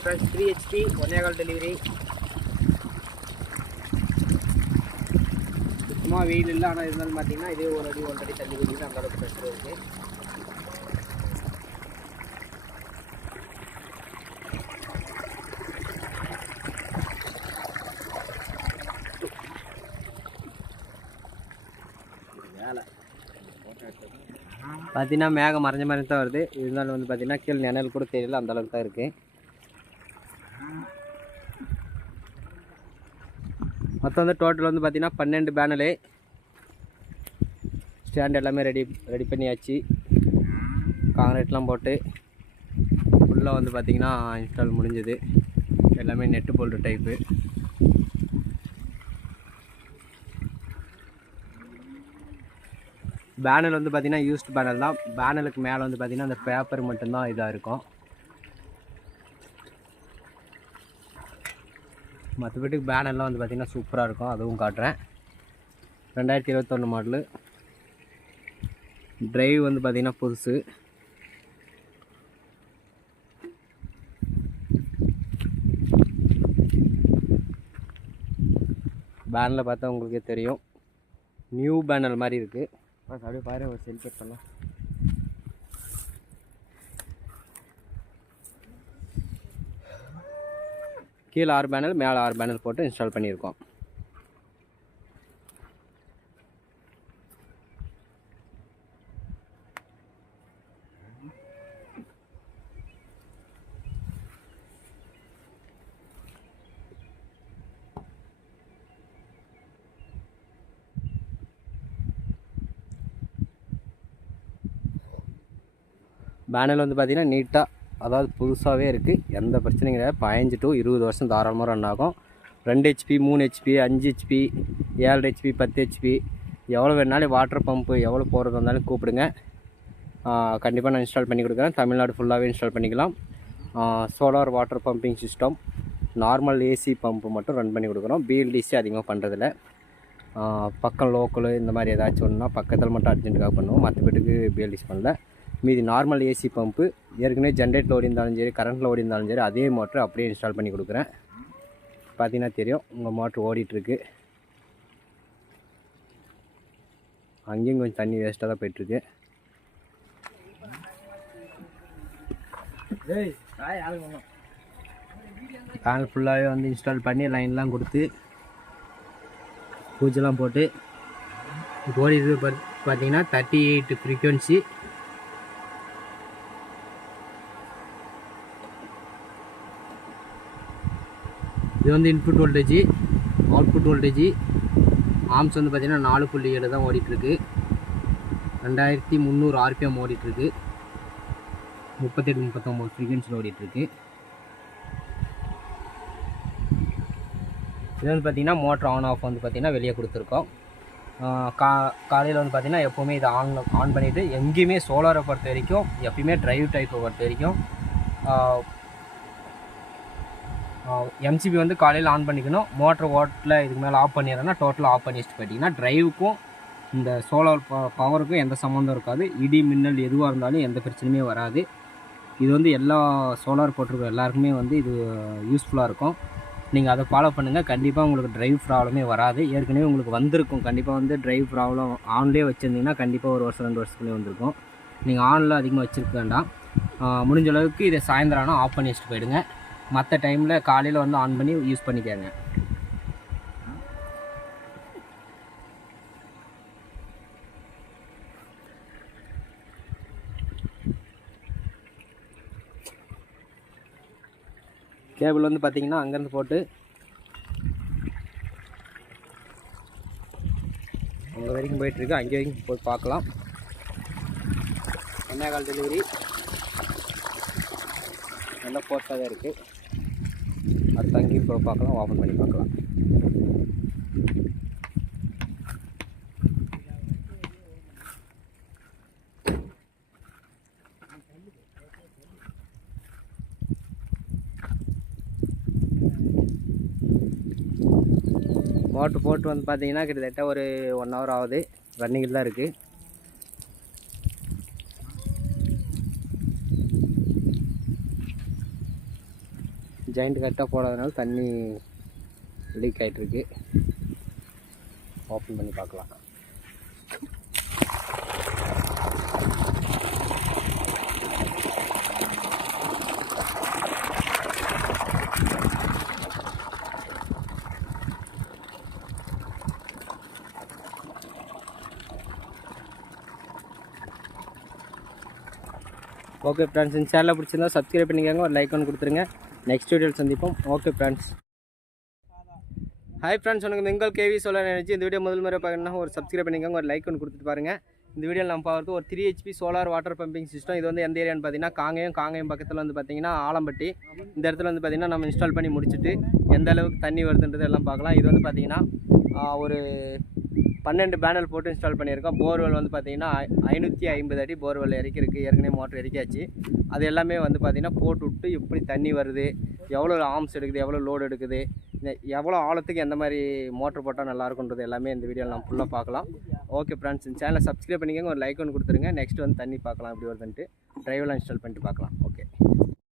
Friends 3 HP 1.25 delivery. சும்மா வெயில் இல்லை, ஆனால் இருந்தாலும் பார்த்தீங்கன்னா இதே ஒரு அடி 1 அடி தண்ணி குடிக்குது, அந்த அளவுக்கு ப்ரெஷர் இருக்குது. பார்த்தீங்கன்னா மேகம் மறைஞ்ச மாதிரி தான் வருது. இருந்தாலும் வந்து பார்த்தீங்கன்னா கீழே நிழல் கூட தெரியல, அந்த அளவுக்கு தான் இருக்குது. மொத்தம் வந்து டோட்டல் வந்து பார்த்தீங்கன்னா 12 பேனலு. ஸ்டாண்ட் எல்லாமே ரெடி பண்ணியாச்சு. காங்கிரீட்லாம் போட்டு ஃபுல்லாக வந்து பார்த்திங்கன்னா இன்ஸ்டால் முடிஞ்சது. எல்லாமே நெட்டு போல்டு டைப்பு. பேனல் வந்து பார்த்திங்கன்னா யூஸ்டு பேனல் தான். பேனலுக்கு மேலே வந்து பார்த்திங்கன்னா அந்த பேப்பர் மட்டும்தான் இதாக இருக்கும். மற்றபடி பேனர்லாம் வந்து பார்த்திங்கன்னா சூப்பராக இருக்கும். அதுவும் காட்டுறேன். 2021 மாடலு. டிரைவ் வந்து பார்த்திங்கன்னா புதுசு. பேனரில் பார்த்தா உங்களுக்கே தெரியும், நியூ பேனர் மாதிரி இருக்குது. அப்படியே பாரு, ஒரு செல்ஃபி பண்ணலாம். கீழே 6 பேனல், மேலே 6 பேனல் போட்டு இன்ஸ்டால் பண்ணியிருக்கோம். பேனல் வந்து பார்த்திங்கன்னா நீட்டாக, அதாவது புதுசாகவே இருக்குது. எந்த பிரச்சனையும் கிடையாது. 15 to 20 வருஷம் தாராளமாக ரன் ஆகும். 2 HP 3 HP 5 HP 7 HP 10 HP எவ்வளோ வேணாலும் வாட்டர் பம்பு எவ்வளோ போகிறது இருந்தாலும் கூப்பிடுங்க. கண்டிப்பாக நான் இன்ஸ்டால் பண்ணி கொடுக்குறேன். தமிழ்நாடு ஃபுல்லாகவே இன்ஸ்டால் பண்ணிக்கலாம். Solar water pumping system, normal AC pump மட்டும் ரன் பண்ணி கொடுக்குறோம். BLDC அதிகமாக பண்ணுறதில்ல. பக்கம் லோக்கலு இந்த மாதிரி ஏதாச்சும் ஒன்றுனா பக்கத்தில் மட்டும் அர்ஜென்ட்டுக்காக பண்ணுவோம். மற்றபடிக்கு BLDC பண்ணல. மீதி நார்மல் ஏசி பம்பு ஏற்கனவே ஜென்ரேட்டில் ஓடி இருந்தாலும் சரி, கரண்ட்டில் ஓடி இருந்தாலும் சரி, அதே மோட்ரு அப்படியே இன்ஸ்டால் பண்ணி கொடுக்குறேன். பார்த்தீங்கன்னா தெரியும், உங்கள் மோட்ரு ஓடிட்டுருக்கு. அங்கேயும் கொஞ்சம் தண்ணி வேஸ்ட்டாக தான் போயிட்டுருக்கு. பேனல் ஃபுல்லாகவே வந்து இன்ஸ்டால் பண்ணி லைன்லாம் கொடுத்து பூஜைலாம் போட்டு ஓடிது. பார்த்தீங்கன்னா 38 ஃப்ரீக்வன்சி. இது வந்து input voltage, output voltage. Arms வந்து பார்த்திங்கன்னா 4.7 தான் ஓடிட்டுருக்கு. 2300 RPM ஓடிட்டுருக்கு. 38-39 ஃப்ரீக்வன்சியில் ஓடிட்டுருக்கு. இது வந்து பார்த்திங்கன்னா மோட்ரு ஆன் ஆஃப் வந்து பார்த்திங்கன்னா வெளியே கொடுத்துருக்கோம். காலையில் வந்து பார்த்திங்கன்னா எப்போவுமே இதை ஆன் பண்ணிவிட்டு, எங்கேயுமே சோலாரை பொறுத்த வரைக்கும் எப்பயுமே ட்ரைவ் டைப்பை பொறுத்த வரைக்கும் MCB வந்து காலையில் ஆன் பண்ணிக்கணும். மோட்ரு ஓட்டில் இதுக்கு மேலே ஆஃப் பண்ணிடுறேன்னா டோட்டலாக ஆஃப் பண்ணி வச்சுட்டு போயிட்டிங்கன்னா ட்ரைவுக்கும் இந்த சோலார் பவருக்கும் எந்த சம்மந்தம் இருக்காது. இடி மின்னல் எதுவாக இருந்தாலும் எந்த பிரச்சனையுமே வராது. இது வந்து எல்லா சோலார் போட்டிருக்க எல்லாருக்குமே வந்து இது யூஸ்ஃபுல்லாக இருக்கும். நீங்கள் அதை ஃபாலோ பண்ணுங்கள். கண்டிப்பாக உங்களுக்கு ட்ரைவ் ப்ராப்ளமே வராது. ஏற்கனவே உங்களுக்கு வந்திருக்கும். கண்டிப்பாக வந்து ட்ரைவ் ப்ராப்ளம் ஆன்லேயே வச்சுருந்தீங்கன்னா கண்டிப்பாக 1 வருஷம் 2 வருஷத்துக்குள்ளே வந்திருக்கும். நீங்கள் ஆனில் அதிகமாக வச்சுருக்க வேண்டாம். முடிஞ்ச அளவுக்கு இதை சாயந்தரம் ஆனால் ஆஃப் பண்ணி வச்சுட்டு போயிடுங்க. மற்ற டைமில் காலையில் வந்து ஆன் பண்ணி யூஸ் பண்ணிக்கோங்க. கேபிள் வந்து பார்த்திங்கன்னா அங்கேருந்து போட்டு அங்கே வரைக்கும் போயிட்டுருக்கு. அங்கே வரைக்கும் போய் பார்க்கலாம். 1.25 டெலிவரி நல்லா போர்ஸாக தான் இருக்குது. அடுத்து அங்கேயும் போய் பார்க்கலாம், ஓப்பன் பண்ணி பார்க்கலாம். மோட்ரு போட்டு வந்து பார்த்தீங்கன்னா கிட்டத்தட்ட ஒரு 1 hour ஆகுது. ரன்னிங்கில் தான் இருக்குது. ஜாயிண்ட் கரெக்டாக போடாதனால தண்ணி லீக் ஆகிட்டுருக்கு. ஓப்பன் பண்ணி பார்க்கலாம். ஓகே ஃப்ரெண்ட்ஸ், இந்த சேனலை பிடிச்சிருந்தா சப்ஸ்கிரைப் பண்ணிக்கோங்க, ஒரு லைக் ஒன்று கொடுத்துருங்க. நெக்ஸ்ட் வீடியோவில் சந்திப்போம். Okay friends. ஹாய் ஃப்ரெண்ட்ஸ், உனக்கு எங்கள் கேவி சோலார் எனர்ஜி. இந்த வீடியோ முதல் முறை பார்க்கணுன்னா ஒரு சப்ஸ்கிரைப் பண்ணிக்கோங்க, ஒரு லைக் ஒன்று கொடுத்துட்டு பாருங்கள். இந்த வீடியோவில் நம்ம பார்க்குறது ஒரு 3 HP solar water pumping system. இது வந்து எந்த ஏரியான்னு பார்த்தீங்கன்னா காங்கேயம் பக்கத்தில் வந்து பார்த்தீங்கன்னா ஆலம்பட்டி. இந்த இடத்துல வந்து பார்த்தீங்கன்னா நம்ம இன்ஸ்டால் பண்ணி முடிச்சுட்டு எந்த அளவுக்கு தண்ணி வருதுன்றது எல்லாம் பார்க்கலாம். இது வந்து பார்த்தீங்கன்னா ஒரு 12 பேனல் போட்டு இன்ஸ்டால் பண்ணியிருக்கோம். போர்வெல் வந்து பார்த்திங்கன்னா 550 அடி போர்வெல் இறக்கிருக்கு. ஏற்கனவே மோட்டர் இறக்கியாச்சு. அது எல்லாமே வந்து பார்த்திங்கன்னா போட்டு விட்டு எப்படி தண்ணி வருது, எவ்வளோ ஆர்ம்ஸ் எடுக்குது, எவ்வளோ லோடு எடுக்குது, எவ்வளோ ஆழத்துக்கு எந்த மாதிரி மோட்டர் போட்டால் நல்லாயிருக்குன்றது எல்லாமே இந்த வீடியோவில் நம்ம ஃபுல்லாக பார்க்கலாம். ஓகே ஃப்ரெண்ட்ஸ், இந்த சேனலை சப்ஸ்கிரைப் பண்ணிக்கோங்க, ஒரு லைக் ஒன்று கொடுத்துருங்க. நெக்ஸ்ட் வந்து தண்ணி பார்க்கலாம் எப்படி வருதுன்ட்டு ட்ரைவெல்லாம் இன்ஸ்டால் பண்ணிட்டு பார்க்கலாம். ஓகே.